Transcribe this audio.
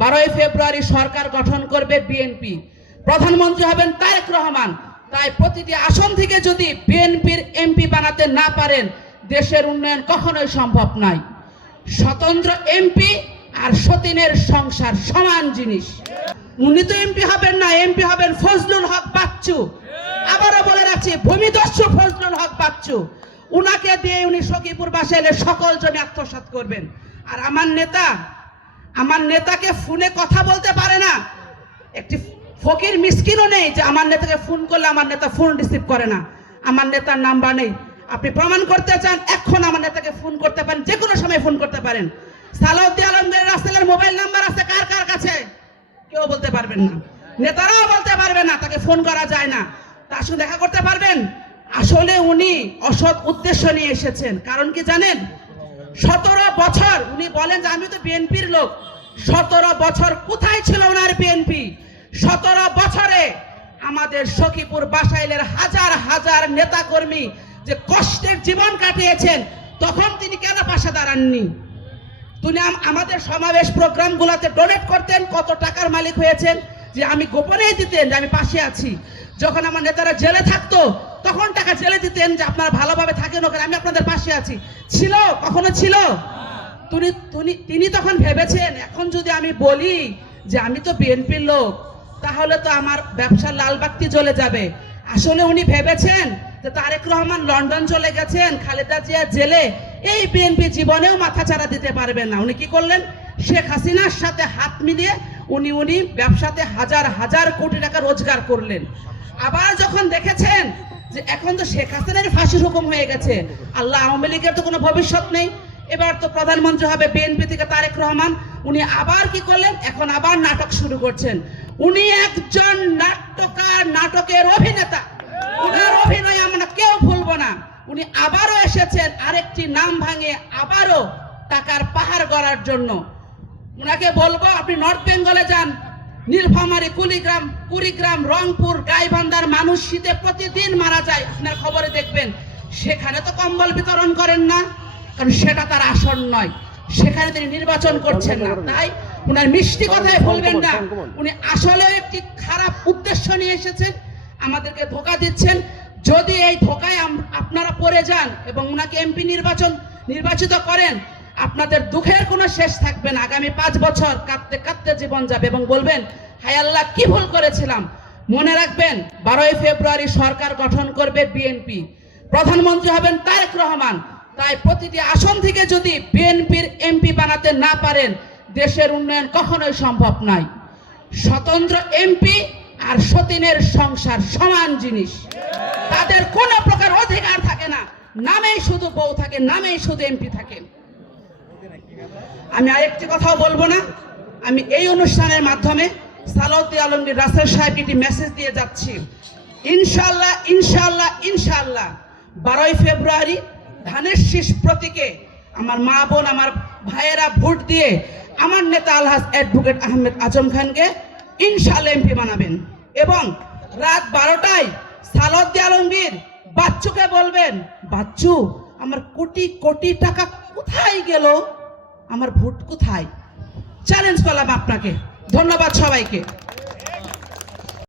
12ই ফেব্রুয়ারি সরকার গঠন করবে বিএনপি, প্রধানমন্ত্রী হবেন তারেক রহমান। তাই প্রতিটি আসন থেকে যদি বিএনপির এমপি বানাতে না পারেন, দেশের উন্নয়ন কখনোই সম্ভব নয়। স্বতন্ত্র এমপি আর সতীনের সংসার সমান জিনিস। উনি তো এমপি হবেন না, এমপি হবেন ফজলুল হক বাচ্চু। আবারও বলে রাখছি, ভূমিদস্যু ফজলুল হক বাচ্চু, উনাকে দিয়ে উনি সখীপুর বাসাইলে সকল জমি আত্মসাৎ করবেন। আর আমার নেতাকে ফোনে কথা বলতে পারে না, একটি ফকির মিসকিনও নেই যে আমার নেতাকে ফোন করলে আমার নেতা ফোন রিসিভ করে না। আমার নেতার নাম্বার নেই। আপনি প্রমাণ করতে চান, এখন আমার নেতাকে ফোন করতে পারেন, যে কোনো সময় ফোন করতে পারেন। সালাউদ্দিন আলমগীর রাসেলের মোবাইল নাম্বার আছে কার কার কাছে? কেউ বলতে পারবেন না, নেতারাও বলতে পারবে না, তাকে ফোন করা যায় না। তার সঙ্গে দেখা করতে পারবেন? আসলে উনি অসৎ উদ্দেশ্য নিয়ে এসেছেন। কারণ কি জানেন? 17 বছর উনি বলেন যে আমি তো বিএনপির লোক। 17 বছর কোথায় ছিল ওনার বিএনপি? 17 বছরে আমাদের সখীপুর বাসাইলের হাজার হাজার নেতা কর্মী যে কষ্টের জীবন কাটিয়েছেন, তখন তিনি কেন পাশে দাঁড়াননি? তিনি আমাদের সমাবেশ প্রোগ্রামগুলোতে ডোনেট করতেন, কত টাকার মালিক হয়েছেন যে আমি গোপনেই দিতেন যে আমি পাশে আছি। যখন আমার নেতারা জেলে থাকতো তখন টাকা জেলে দিতেন যে আপনারা ভালোভাবে থাকেন ওখানে, আমি আপনাদের পাশে আছি। ছিল? কখনো ছিল? তিনি তখন ভেবেছেন এখন যদি আমি বলি যে আমি তো বিএনপির লোক, তাহলে তো আমার ব্যবসার লাল বাতি জ্বলে যাবে। আসলে উনি ভেবেছেন যে তারেক রহমান লন্ডন চলে গেছেন, খালেদা জিয়া জেলে, এই বিএনপি জীবনেও মাথাচাড়া দিতে পারবেন না। উনি কি করলেন? শেখ হাসিনার সাথে হাত মিলিয়ে উনি ব্যবসাতে হাজার হাজার কোটি টাকা রোজগার করলেন। আবার যখন দেখেছেন যে এখন তো শেখ হাসিনার ফাঁসির হুকুম হয়ে গেছে, আল্লাহ, আওয়ামী লীগের তো কোনো ভবিষ্যৎ নেই, এবার তো প্রধানমন্ত্রী হবে বিএনপি থেকে তারেক রহমান, উনি আবার কি করলেন? এখন আবার নাটক শুরু করছেন। উনি একজন নাট্যকার, নাটকের অভিনেতা। উনার অভিনয় আমরা কেউ ভুলবো না। উনি আবারও এসেছেন আরেকটি নাম ভাঙে, আবারও টাকার পাহাড় গড়ার জন্য। উনাকে বলবো আপনি নর্থ বেঙ্গলে যান, নীলফামারী, কুড়িগ্রাম, রংপুর, গাইবান্ধার মানুষ শীতে প্রতিদিন মারা যায়, আপনার খবরে দেখবেন। সেখানে তো কম্বল বিতরণ করেন না, কারণ সেটা তার আসন নয়, সেখানে তিনি নির্বাচন করছেন না। তাই উনার মিষ্টি কথায় ভুলবেন না, উনি আসলে একটি খারাপ উদ্দেশ্য নিয়ে এসেছেন, আমাদেরকে ধোঁকা দিচ্ছেন। যদি এই ধোঁকায় আপনারা পড়ে যান এবং উনাকে এমপি নির্বাচিত করেন, আপনাদের দুঃখের কোনো শেষ থাকবে না। আগামী 5 বছর কাঁদতে কাঁদতে জীবন যাবে এবং বলবেন হায় আল্লাহ কি ভুল করেছিলাম। মনে রাখবেন, 12ই ফেব্রুয়ারি সরকার গঠন করবে বিএনপি, প্রধানমন্ত্রী হবেন তারেক রহমান। তাই প্রতিটি আসন থেকে যদি বিএনপির এমপি বানাতে না পারেন, দেশের উন্নয়ন কখনোই সম্ভব নয়। স্বতন্ত্র এমপি আর সতীনের সংসার সমান জিনিস। তাদের কোনো প্রকার অধিকার থাকে না, নামেই শুধু বউ থাকে, নামেই শুধু এমপি থাকে। আমি আরেকটি কথাও বলবো না, আমি এই অনুষ্ঠানের মাধ্যমে সালাউদ্দিন আলমগীর রাসেল সাহেবকে একটি মেসেজ দিয়ে যাচ্ছি। ইনশাআল্লাহ ইনশাআল্লাহ ইনশাআল্লাহ 12ই ফেব্রুয়ারি ধানের শীষ প্রতীকে আমার মা বোন, আমার ভাইয়েরা ভোট দিয়ে আমার নেতা আলহাজ অ্যাডভোকেট আহমেদ আজম খানকে ইনশাআল্লাহ এমপি বানাবেন। এবং রাত 12টায় সালাউদ্দিন আলমগীর বাচ্চুকে বলবেন, বাচ্চু আমার কোটি কোটি টাকা কোথায় গেল, আমার ভোট কোথায়? চ্যালেঞ্জ করলাম আপনাকে। ধন্যবাদ সবাইকে।